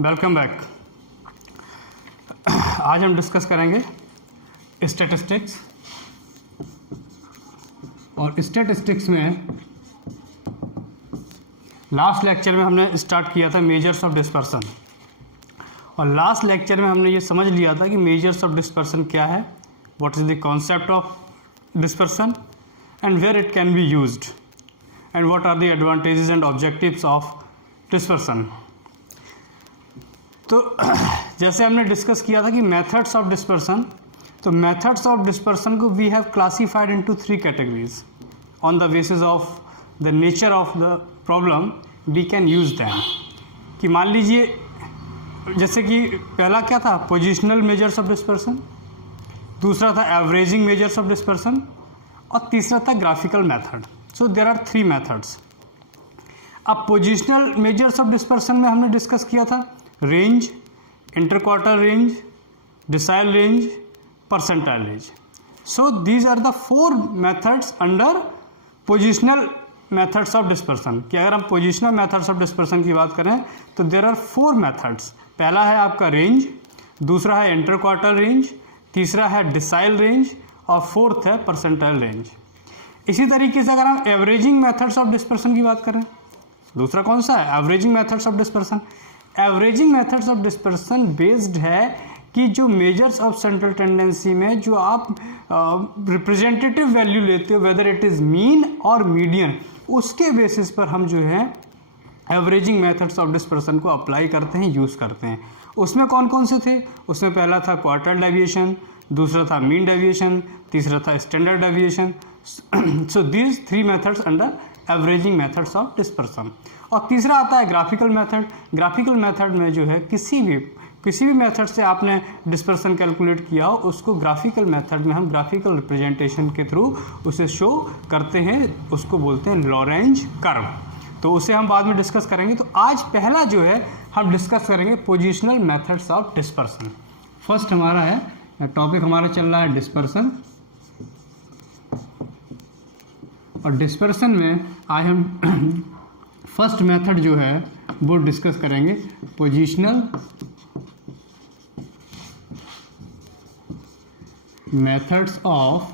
Welcome back. आज हम discuss करेंगे स्टैटिस्टिक्स, और स्टैटिस्टिक्स में लास्ट लेक्चर में हमने स्टार्ट किया था मेजर्स ऑफ डिस्पर्सन, और लास्ट लेक्चर में हमने ये समझ लिया था कि मेजर्स ऑफ डिस्पर्सन क्या है, what is the concept of dispersion and where it can be used and what are the advantages and objectives of dispersion. तो जैसे हमने डिस्कस किया था कि मेथड्स ऑफ डिस्पर्सन, तो मेथड्स ऑफ डिस्पर्सन को we have classified into 3 categories on the basis of the nature of the problem we can use them. कि मान लीजिए जैसे कि पहला क्या था, पोजिशनल मेजर्स ऑफ डिस्पर्सन, दूसरा था एवरेजिंग मेजर्स ऑफ डिस्पर्सन, और तीसरा था graphical method. So there are 3 methods. अब पोजिशनल मेजर्स ऑफ डिस्पर्सन में हमने डिस्कस किया था range, interquartile range, decile range, percentile range. So these are the 4 methods under positional methods of dispersion. कि अगर हम पोजिशनल मेथड्स ऑफ डिस्पर्सन की बात करें तो देर आर 4 मेथड्स। पहला है आपका रेंज, दूसरा है इंटरक्वार्टर रेंज, तीसरा है डिसाइल रेंज, और फोर्थ है परसेंटाइल रेंज। इसी तरीके से अगर हम एवरेजिंग मेथड्स ऑफ डिस्पर्सन की बात करें, दूसरा कौन सा है, averaging methods of dispersion. Averaging methods of dispersion based है कि जो मेजर्स ऑफ सेंट्रल टेंडेंसी में जो आप रिप्रेजेंटेटिव वैल्यू लेते हो, वेदर इट इज़ मीन और मीडियन, उसके बेसिस पर हम जो है एवरेजिंग मेथड्स ऑफ डिस्पर्सन को अप्लाई करते हैं, यूज़ करते हैं। उसमें कौन कौन से थे, उसमें पहला था क्वार्टाइल डेविएशन, दूसरा था मीन डेविएशन, तीसरा था standard deviation. So these 3 methods under averaging methods of dispersion. और तीसरा आता है ग्राफिकल मेथड। ग्राफिकल मेथड में जो है किसी भी मेथड से आपने डिस्पर्सन कैलकुलेट किया हो, उसको ग्राफिकल मेथड में हम ग्राफिकल रिप्रेजेंटेशन के थ्रू उसे शो करते हैं, उसको बोलते हैं लॉरेंज कर्व। तो उसे हम बाद में डिस्कस करेंगे। तो आज पहला जो है हम डिस्कस करेंगे positional methods of dispersion. First हमारा है टॉपिक, हमारा चल रहा है डिस्पर्सन, और डिस्पर्सन में आज हम फर्स्ट मेथड जो है वो डिस्कस करेंगे, पोजिशनल मेथड्स ऑफ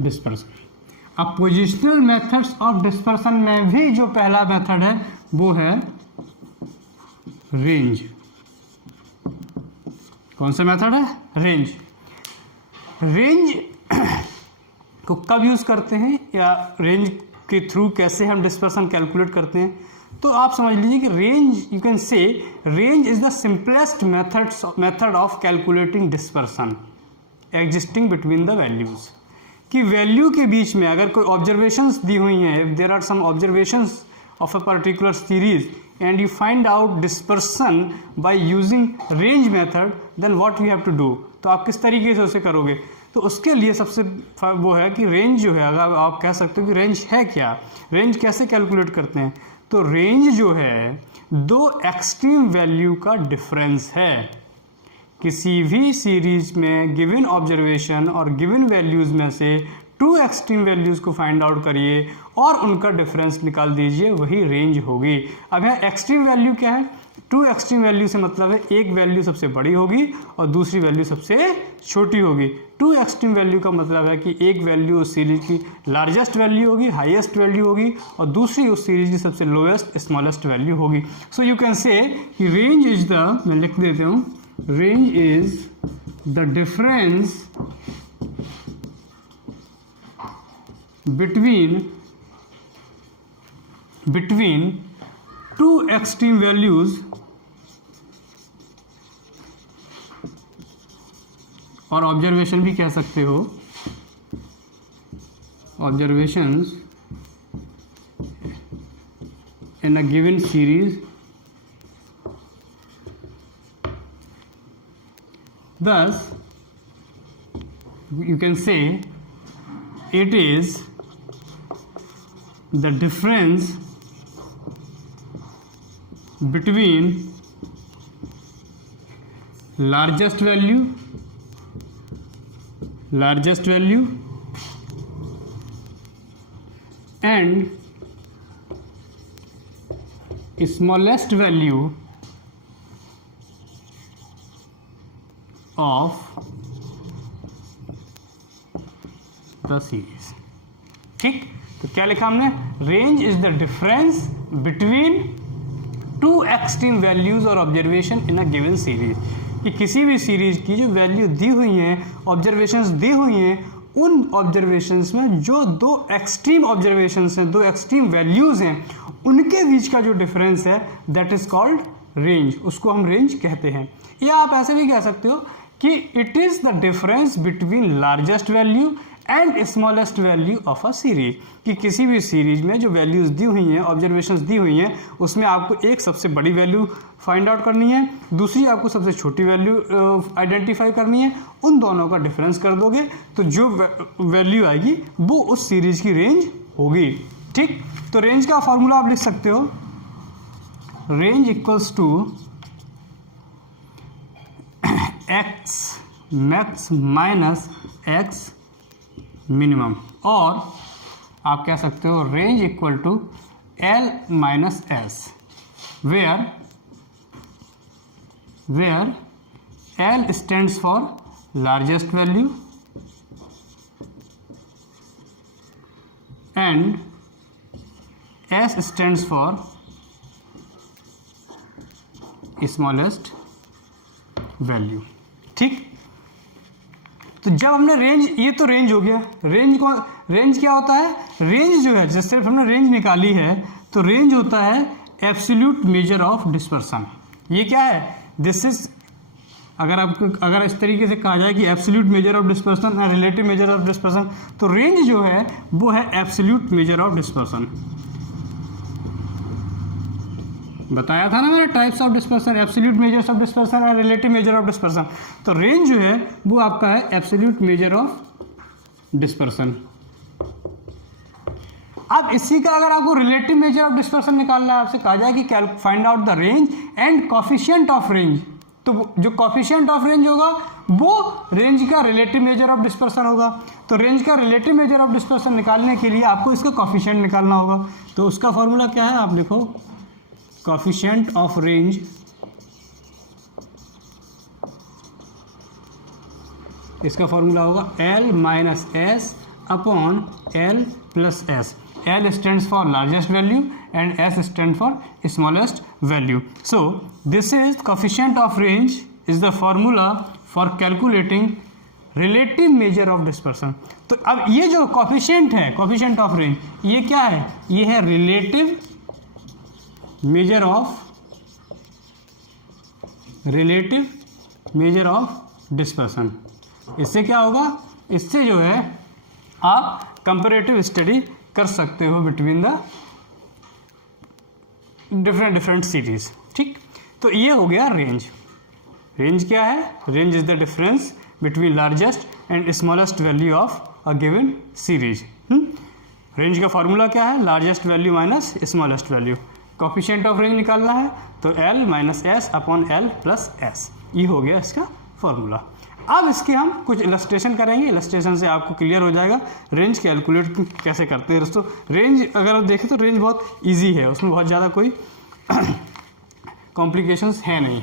डिस्पर्सन। अब पोजिशनल मेथड्स ऑफ डिस्पर्सन में भी जो पहला मेथड है वो है रेंज। कौन सा मेथड है, रेंज। रेंज को कब यूज़ करते हैं, या रेंज के थ्रू कैसे हम डिस्पर्सन कैलकुलेट करते हैं, तो आप समझ लीजिए कि range, you can say range is the simplest method of calculating dispersion existing between the values. कि वैल्यू के बीच में अगर कोई ऑब्जर्वेशंस दी हुई हैं, if there are some observations of a particular series and you find out dispersion by using range method, then what we have to do. तो आप किस तरीके से उसे करोगे, तो उसके लिए सबसे वो है कि रेंज जो है, अगर आप कह सकते हो कि रेंज है क्या, रेंज कैसे कैलकुलेट करते हैं, तो रेंज जो है 2 एक्सट्रीम वैल्यू का डिफरेंस है। किसी भी सीरीज में गिवन ऑब्जर्वेशन और गिवन वैल्यूज़ में से 2 एक्सट्रीम वैल्यूज़ को फाइंड आउट करिए और उनका डिफरेंस निकाल दीजिए, वही रेंज होगी। अब यहाँ एक्सट्रीम वैल्यू क्या है, 2 एक्सट्रीम वैल्यू से मतलब है एक वैल्यू सबसे बड़ी होगी और दूसरी वैल्यू सबसे छोटी होगी। 2 एक्सट्रीम वैल्यू का मतलब है कि एक वैल्यू उस सीरीज की लार्जेस्ट वैल्यू होगी, हाईएस्ट वैल्यू होगी, और दूसरी उस सीरीज की सबसे लोएस्ट स्मॉलेस्ट वैल्यू होगी। सो यू कैन से कि रेंज इज द, मैं लिख देता हूँ, range is the difference between 2 extreme values और ऑब्जर्वेशन भी कह सकते हो, observations in a given series. Thus you can say it is the difference between largest value and smallest value of the series. ठीक, तो क्या लिखा हमने? Range is the difference between two extreme values और observation in a given series, कि किसी भी series की जो वैल्यू दी हुई हैं, ऑब्जर्वेशंस दी हुई हैं, उन ऑब्जर्वेशंस में जो दो एक्सट्रीम ऑब्जर्वेशंस हैं, दो एक्सट्रीम वैल्यूज हैं, उनके बीच का जो डिफरेंस है दैट इज कॉल्ड रेंज, उसको हम रेंज कहते हैं। या आप ऐसे भी कह सकते हो कि it is the difference between largest value and smallest value of a series, कि किसी भी सीरीज में जो वैल्यूज दी हुई हैं, ऑब्जर्वेशंस दी हुई हैं, उसमें आपको एक सबसे बड़ी वैल्यू फाइंड आउट करनी है, दूसरी आपको सबसे छोटी वैल्यू आइडेंटिफाई करनी है, उन दोनों का डिफरेंस कर दोगे तो जो वैल्यू आएगी वो उस सीरीज की रेंज होगी। ठीक, तो रेंज का फॉर्मूला आप लिख सकते हो, range equals to X max minus X minimum, और आप कह सकते हो range equal to L minus S, where L stands for largest value and S stands for smallest value. ठीक, तो जब हमने रेंज, ये तो रेंज हो गया। रेंज क्या होता है? रेंज जो है, जिस सिर्फ हमने रेंज निकाली है, तो रेंज होता है एब्सोल्यूट मेजर ऑफ डिस्पर्सन। ये क्या है? दिस इज, अगर इस तरीके से कहा जाए कि एब्सोल्यूट मेजर ऑफ डिस्पर्सन और रिलेटिव मेजर ऑफ डिस्पर्सन, तो रेंज जो है वो है एब्सोल्यूट मेजर ऑफ डिस्पर्सन। बताया था ना मैंने, types of dispersion, absolute measures of dispersion और रिलेटिव मेजर ऑफ डिस्पर्सन। तो रेंज जो है वो आपका है एब्सोल्यूट मेजर ऑफ डिस्पर्सन। अब इसी का अगर आपको रिलेटिव मेजर ऑफ डिस्पर्सन निकालना है, आपसे कहा जाए कि find out the range and coefficient of range, तो जो कोफिशिएंट ऑफ रेंज होगा वो रेंज का रिलेटिव मेजर ऑफ डिस्पर्सन होगा। तो रेंज का रिलेटिव मेजर ऑफ डिस्पर्सन निकालने के लिए आपको इसका कोफिशिएंट निकालना होगा। तो उसका फॉर्मूला क्या है? आप लिखो कोफिशिएंट ऑफ रेंज इसका फॉर्मूला होगा L minus S upon L plus S. L stands for largest value and S stand for smallest value. So this is coefficient of range is the formula for calculating relative measure of dispersion. तो अब ये जो coefficient है, coefficient of range, ये क्या है? ये है रिलेटिव मेजर ऑफ डिस्पर्सन। इससे क्या होगा? इससे जो है आप कंपैरेटिव स्टडी कर सकते हो बिटवीन द डिफरेंट सीरीज। ठीक, तो ये हो गया रेंज। रेंज क्या है? Range is the difference between largest and smallest value of a given series. Range का फॉर्मूला क्या है? Largest value minus smallest value. Coefficient of range निकालना है तो L minus S upon L plus S, ये हो गया इसका फॉर्मूला। अब इसके हम कुछ इलस्ट्रेशन करेंगे, इलस्ट्रेशन से आपको क्लियर हो जाएगा रेंज कैलकुलेट कैसे करते हैं। दोस्तों रेंज अगर आप देखें तो रेंज बहुत इजी है, उसमें बहुत ज़्यादा कोई कॉम्प्लिकेशंस है नहीं।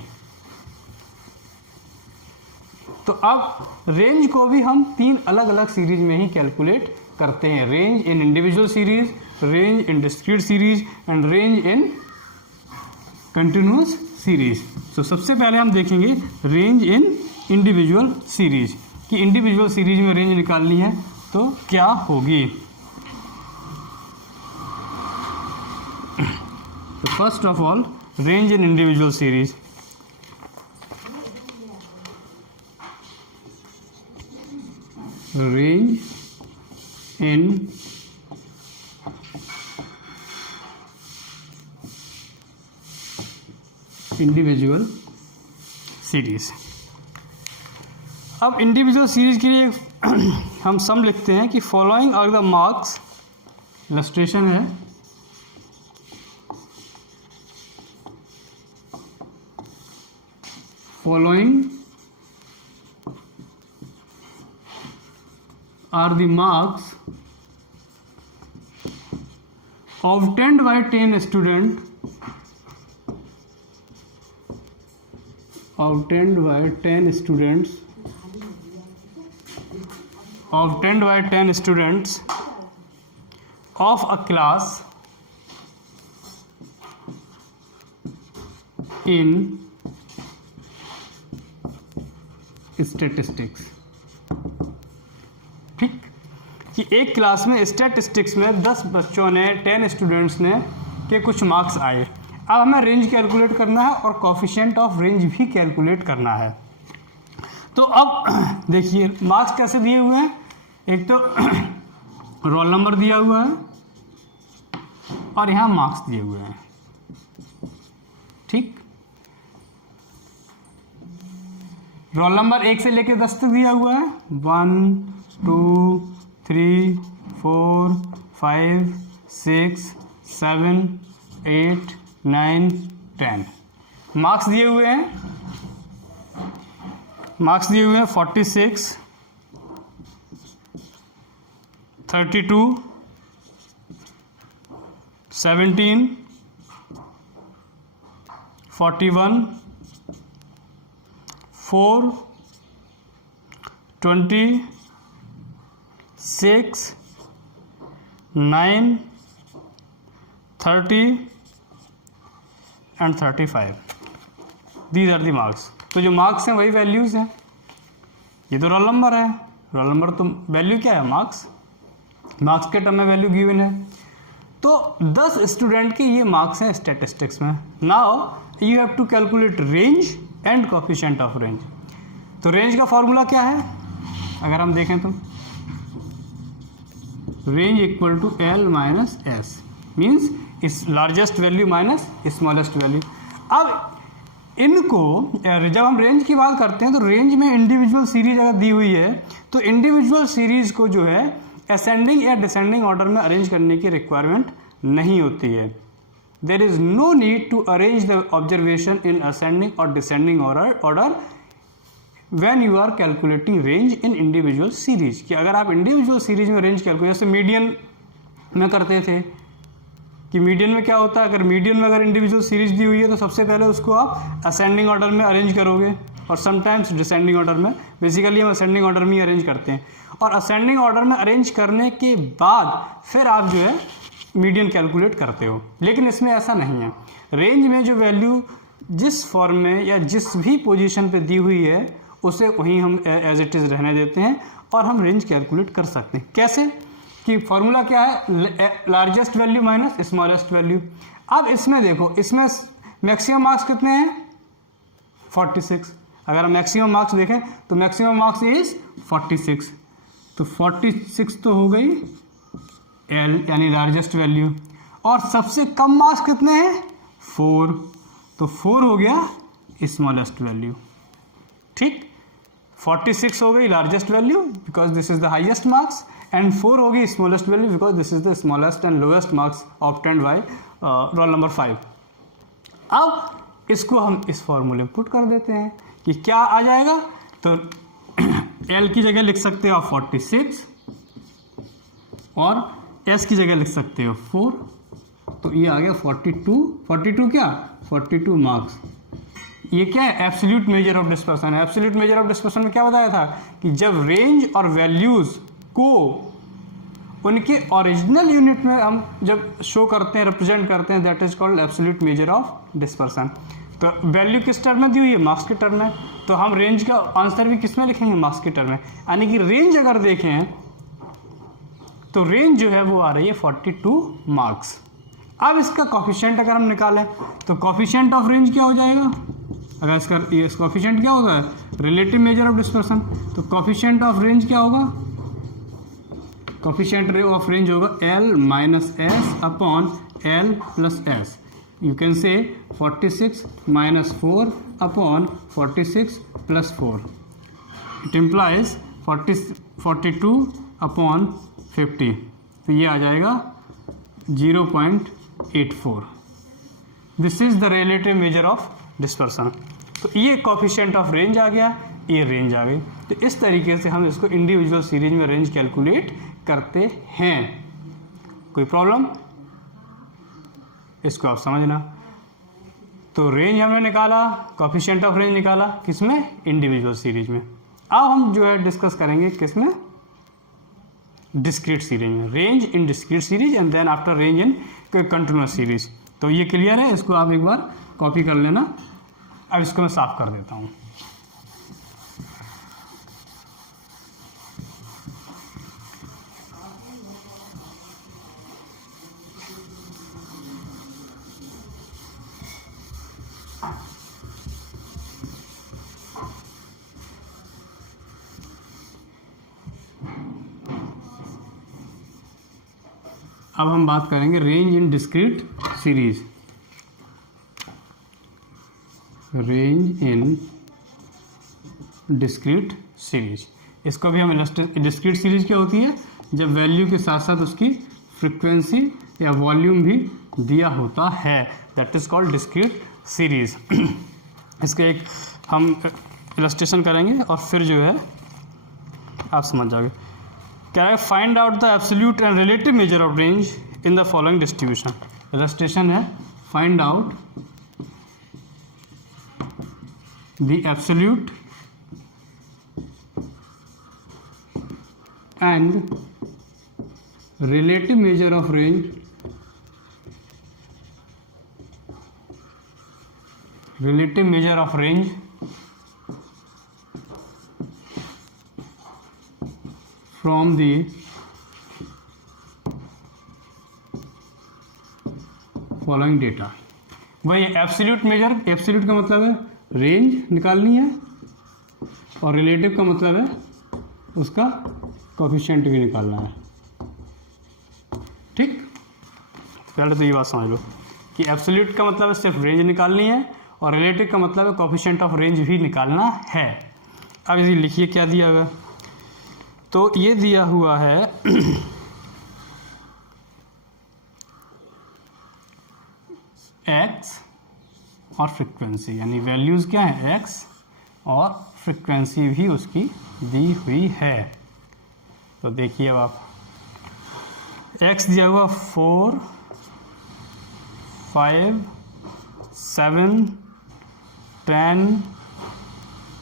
तो अब रेंज को भी हम 3 अलग अलग सीरीज में ही कैलकुलेट करते हैं। Range in individual series, range in discrete series and range in continuous series. तो सबसे पहले हम देखेंगे रेंज इन इंडिविजुअल सीरीज, कि इंडिविजुअल सीरीज में रेंज निकालनी है तो क्या होगी। तो first of all range in individual series. Range in individual series. अब इंडिविजुअल सीरीज के लिए हम सम लिखते हैं कि following are the marks, illustration है, following are the marks obtained by 10 students obtained by 10 students of a class in statistics। ठीक, कि एक क्लास में स्टैटिस्टिक्स में 10 बच्चों ने 10 स्टूडेंट्स ने के कुछ मार्क्स आए। अब हमें रेंज कैलकुलेट करना है और कोफिशिएंट ऑफ रेंज भी कैलकुलेट करना है। तो अब देखिए मार्क्स कैसे दिए हुए हैं, एक तो रोल नंबर दिया हुआ है और यहाँ मार्क्स दिए हुए हैं। ठीक, रोल नंबर 1 से लेकर 10 तक दिया हुआ है, 1 2 3 4 5 6 7 8 9 10। मार्क्स दिए हुए हैं 46 32 17 41 4 20 6 9 30 and 35। These are the marks। तो जो मार्क्स हैं वही वैल्यूज़ हैं। ये तो रोल नंबर है, रोल नंबर तो वैल्यू क्या है, मार्क्स के टर्म में वैल्यू गिवन है। तो 10 स्टूडेंट के ये मार्क्स हैं स्टैटिस्टिक्स में। Now you have to calculate range and coefficient of range. तो रेंज का फॉर्मूला क्या है, अगर हम देखें तो range equal to L minus S, means इस largest value minus smallest value. अब इनको जब हम रेंज की बात करते हैं तो रेंज में इंडिविजुअल सीरीज अगर दी हुई है तो इंडिविजुअल सीरीज को जो है असेंडिंग या डिसेंडिंग ऑर्डर में अरेंज करने की रिक्वायरमेंट नहीं होती है। There is no need to arrange the observation in ascending और descending order when you are calculating range in individual series. कि अगर आप इंडिविजुअल सीरीज में रेंज कैलकुलेट, जैसे मीडियन में करते थे कि मीडियन में क्या होता है, अगर मीडियन में अगर इंडिविजुअल सीरीज दी हुई है तो सबसे पहले उसको आप असेंडिंग ऑर्डर में अरेंज करोगे और समटाइम्स डिसेंडिंग ऑर्डर में। बेसिकली हम असेंडिंग ऑर्डर में ही अरेंज करते हैं और असेंडिंग ऑर्डर में अरेंज करने के बाद फिर आप जो है मीडियन कैलकुलेट करते हो। लेकिन इसमें ऐसा नहीं है। रेंज में जो वैल्यू जिस फॉर्म में या जिस भी पोजीशन पे दी हुई है उसे वहीं हम एज इट इज़ रहने देते हैं और हम रेंज कैलकुलेट कर सकते हैं। कैसे, कि फॉर्मूला क्या है, largest value minus smallest value. अब इसमें देखो, इसमें मैक्सिमम मार्क्स कितने हैं, 46। अगर हम मैक्सिमम मार्क्स देखें तो मैक्सिमम मार्क्स इज 46। तो 46 तो हो गई L यानी लार्जेस्ट वैल्यू, और सबसे कम मार्क्स कितने हैं, 4। तो 4 हो गया स्मॉलेस्ट वैल्यू। ठीक, 46 हो गई largest value because this is the highest marks, and 4 होगी smallest value because this is the smallest and lowest marks obtained by roll number 5। अब इसको हम इस फॉर्मूले में पुट कर देते हैं कि क्या आ जाएगा। तो L की जगह लिख सकते हो आप 46 और S की जगह लिख सकते हो 4। तो ये आ गया 42 क्या, 42 मार्क्स। ये क्या है, एब्सोल्यूट मेजर ऑफ डिस्पर्सन है। एब्सोल्यूट मेजर ऑफ डिस्पर्सन में क्या बताया था कि जब रेंज और वैल्यूज को उनके ओरिजिनल यूनिट में हम जब शो करते हैं, रिप्रेजेंट करते हैं, that is called absolute measure of dispersion. तो वैल्यू किस टर्म में दी हुई है, मार्क्स के टर्म में। तो हम रेंज का आंसर भी किस में लिखेंगे, मार्क्स के टर्म में। यानी कि रेंज अगर देखें तो रेंज जो है वो आ रही है 42 मार्क्स। अब इसका कोफिशिएंट अगर हम निकालें तो कोफिशिएंट ऑफ रेंज क्या हो जाएगा, अगर इसका ये कोफिशिएंट क्या होगा, रिलेटिव मेजर ऑफ डिस्पर्सन। तो कोफिशिएंट ऑफ रेंज क्या होगा, कोफिशिएंट ऑफ रेंज होगा L minus S upon L plus S. You can से 46 minus 4 upon 46 plus 4। It implies 42 upon 50। तो ये आ जाएगा 0.84। This is the relative measure of dispersion. तो ये कोफिशिएंट ऑफ रेंज आ गया, ये रेंज आ गई। तो इस तरीके से हम इसको इंडिविजुअल सीरीज में रेंज कैलकुलेट करते हैं। कोई प्रॉब्लम, इसको आप समझना। तो रेंज हमने निकाला, कोफिशिएंट ऑफ रेंज निकाला किसमें, इंडिविजुअल सीरीज में। अब हम जो है डिस्कस करेंगे किसमें, डिस्क्रीट सीरीज में, range in discrete series and then after range in continuous series. तो ये क्लियर है, इसको आप एक बार कॉपी कर लेना। अब इसको मैं साफ कर देता हूँ। अब हम बात करेंगे range in discrete series. Range in discrete series, इसको भी हम डिस्क्रीट सीरीज क्या होती है, जब वैल्यू के साथ साथ उसकी फ्रीक्वेंसी या वॉल्यूम भी दिया होता है, that is called discrete series. इसका एक हम इलस्ट्रेशन करेंगे और फिर जो है आप समझ जाओगे। क्या है, find out the absolute and relative measure of range in the following distribution. Illustration है, find out the absolute and relative measure of range from the following data। वही एब्सोल्यूट मेजर, एब्सोल्यूट का मतलब है रेंज निकालनी है और relative का मतलब है उसका कोफिशिएंट भी निकालना है। ठीक, पहले तो ये बात समझ लो कि एब्सोल्यूट का मतलब है सिर्फ रेंज निकालनी है और रिलेटिव का मतलब है कोफिशिएंट ऑफ रेंज भी निकालना है। अब इसे लिखिए क्या दिया हुआ, तो ये दिया हुआ है x और फ्रीक्वेंसी, यानी वैल्यूज़ क्या है x और फ्रीक्वेंसी भी उसकी दी हुई है। तो देखिए अब आप x दिया हुआ 4, 5, 7, 10,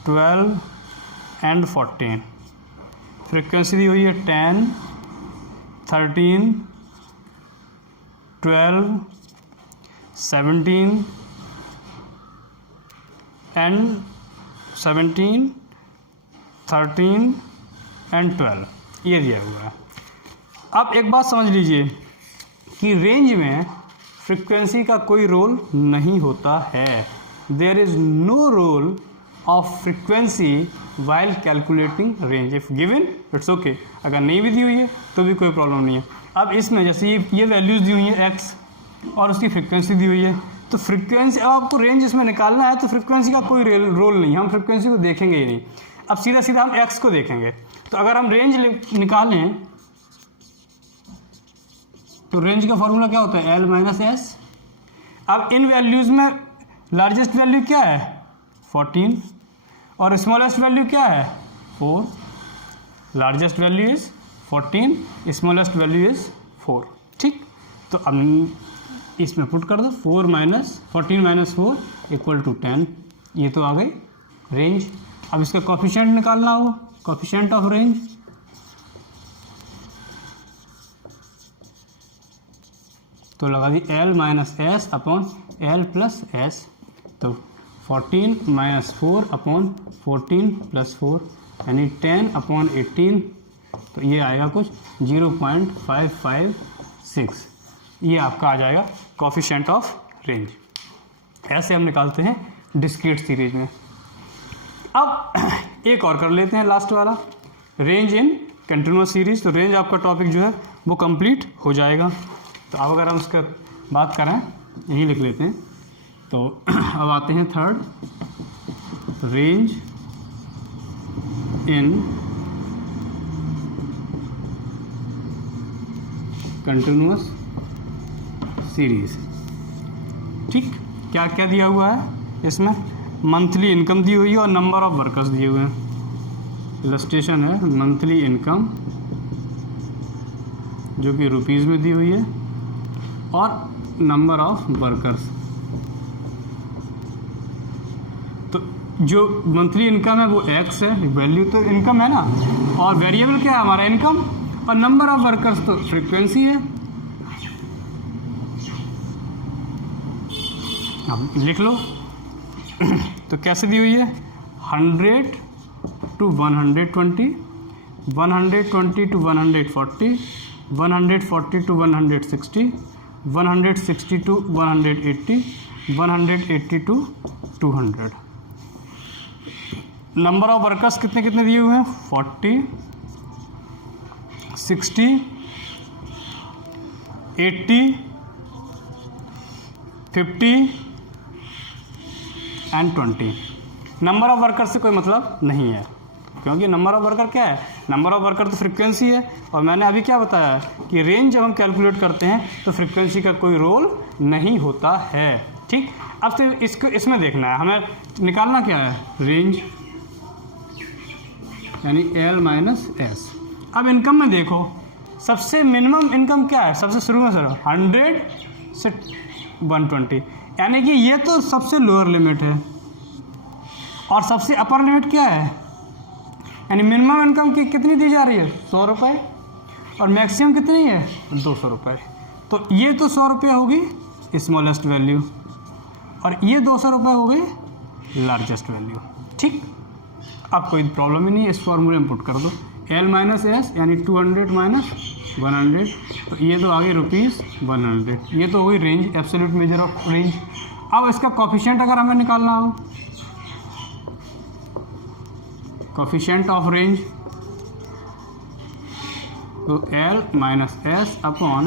12 एंड 14। फ्रीक्वेंसी दी हुई है 10, 13, 12, 17 एंड 17, 13 एंड 12, ये दिया हुआ है। अब एक बात समझ लीजिए कि रेंज में फ्रीक्वेंसी का कोई रोल नहीं होता है। There is no role of frequency while calculating range. If given it's okay, अगर नहीं भी दी हुई है तो भी कोई प्रॉब्लम नहीं है। अब इसमें जैसे ये वैल्यूज़ दी हुई है x और उसकी फ्रीक्वेंसी दी हुई है, तो फ्रीक्वेंसी, अब आपको रेंज इसमें निकालना है तो फ्रीक्वेंसी का कोई रोल नहीं, हम फ्रीक्वेंसी को देखेंगे ही नहीं। अब सीधा सीधा हम x को देखेंगे। तो अगर हम रेंज निकालें तो रेंज का फॉर्मूला क्या होता है, L-S। अब इन वैल्यूज़ में लार्जेस्ट वैल्यू क्या है 14 और स्मॉलेस्ट वैल्यू क्या है 4। Largest value is 14, smallest value is 4। ठीक, तो अब इसमें पुट कर दो 14 माइनस 4 इक्वल टू 10। ये तो आ गई रेंज। अब इसका कोफिशिएंट निकालना हो, कोफिशिएंट ऑफ रेंज, तो लगा दी L-S अपॉन L+S। तो 14 माइनस 4 अपॉन 14 प्लस 4 यानी 10 अपॉन 18, तो ये आएगा कुछ 0.556। ये आपका आ जाएगा कोफिशिएंट ऑफ रेंज। ऐसे हम निकालते हैं डिस्क्रीट सीरीज में। अब एक और कर लेते हैं लास्ट वाला, रेंज इन कंटिन्यूअस सीरीज। तो रेंज आपका टॉपिक जो है वो कंप्लीट हो जाएगा। तो अब अगर हम उसका बात करें, यहीं लिख लेते हैं। तो अब आते हैं third, range in continuous series. ठीक, क्या क्या दिया हुआ है इसमें, मंथली इनकम दी हुई है और नंबर ऑफ वर्कर्स दिए हुए हैं। इलस्ट्रेशन है मंथली इनकम जो कि रुपीज़ में दी हुई है और नंबर ऑफ वर्कर्स जो मंथली इनकम है वो एक्स है, वैल्यू तो इनकम है ना, और वेरिएबल क्या है हमारा इनकम, और नंबर ऑफ वर्कर्स तो फ्रीक्वेंसी है। अब लिख लो तो कैसे दी हुई है, 100 to 120, 120 to 140, 140 to 160, 160 to 180, 180 to 200। Number of workers कितने कितने दिए हुए हैं, 40, 60, 80, 50 एंड 20। नंबर ऑफ वर्कर से कोई मतलब नहीं है, क्योंकि नंबर ऑफ वर्कर क्या है, नंबर ऑफ वर्कर तो फ्रीक्वेंसी है। और मैंने अभी क्या बताया कि रेंज जब हम कैलकुलेट करते हैं तो फ्रीक्वेंसी का कोई रोल नहीं होता है। ठीक, अब सिर्फ इसको इसमें देखना है, हमें निकालना क्या है, रेंज यानी L माइनस एस। अब इनकम में देखो, सबसे मिनिमम इनकम क्या है, सबसे शुरू में सर 100 से 120, यानी कि ये तो सबसे लोअर लिमिट है, और सबसे अपर लिमिट क्या है, यानी मिनिमम इनकम की कितनी दी जा रही है, 100 रुपये, और मैक्सिमम कितनी है, 200 रुपये। तो ये तो 100 रुपये होगी स्मॉलेस्ट वैल्यू, और ये 200 रुपये हो गई लार्जेस्ट वैल्यू। ठीक, अब कोई प्रॉब्लम ही नहीं है, इस फॉर्मूले में पुट कर दो, L माइनस एस यानी 200 माइनस 100, तो ये तो आगे ₹100, ये तो हुई range, absolute major of range. अब इसका कोफिशिएंट अगर हमें निकालना हो, कोफिशिएंट ऑफ रेंज, तो L minus S upon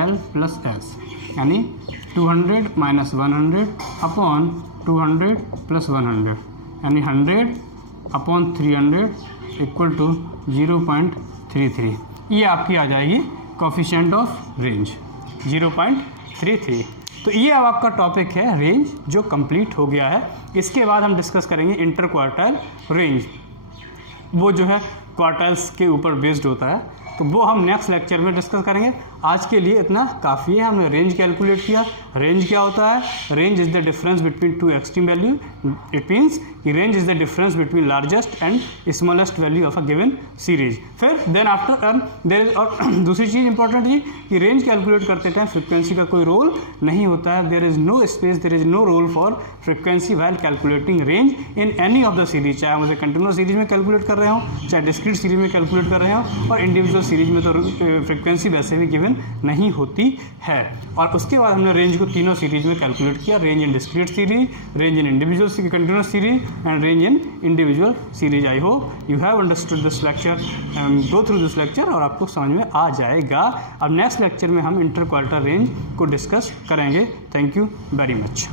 L plus S, यानी 200 माइनस 100 अपॉन 200 प्लस 100, यानी 100 अपॉन 300 इक्वल टू 0.33। ये आपकी आ जाएगी कोफिशिएंट ऑफ रेंज 0.33। तो ये अब आपका टॉपिक है रेंज, जो कंप्लीट हो गया है। इसके बाद हम डिस्कस करेंगे इंटर क्वार्टाइल रेंज, वो जो है क्वार्टाइल्स के ऊपर बेस्ड होता है, तो वो हम नेक्स्ट लेक्चर में डिस्कस करेंगे। आज के लिए इतना काफ़ी है, हमने रेंज कैलकुलेट किया। रेंज क्या होता है, range is the difference between two extreme value, it means कि range is the difference between largest and smallest value of a given series. फिर देन आफ्टर देयर इज, और दूसरी चीज़ इंपॉर्टेंट ये कि रेंज कैलकुलेट करते टाइम फ्रिक्वेंसी का कोई रोल नहीं होता है, there is no space, there is no role for frequency while calculating range in any of the series, चाहे मुझे कंटिन्यूअस सीरीज में कैलकुलेट कर रहे हो, चाहे डिस्क्रीट सीरीज में कैलकुलेट कर रहे हो, और इंडिविजुअल सीरीज में तो फ्रिक्वेंसी वैसे भी गिवन नहीं होती है। और उसके बाद हमने रेंज को तीनों सीरीज में कैलकुलेट किया, range in discrete series, range in individual continuous series and range in individual series. I hope you have understood this lecture, go through this lecture और आपको समझ में आ जाएगा। अब नेक्स्ट लेक्चर में हम इंटर क्वार्टर रेंज को डिस्कस करेंगे। Thank you very much.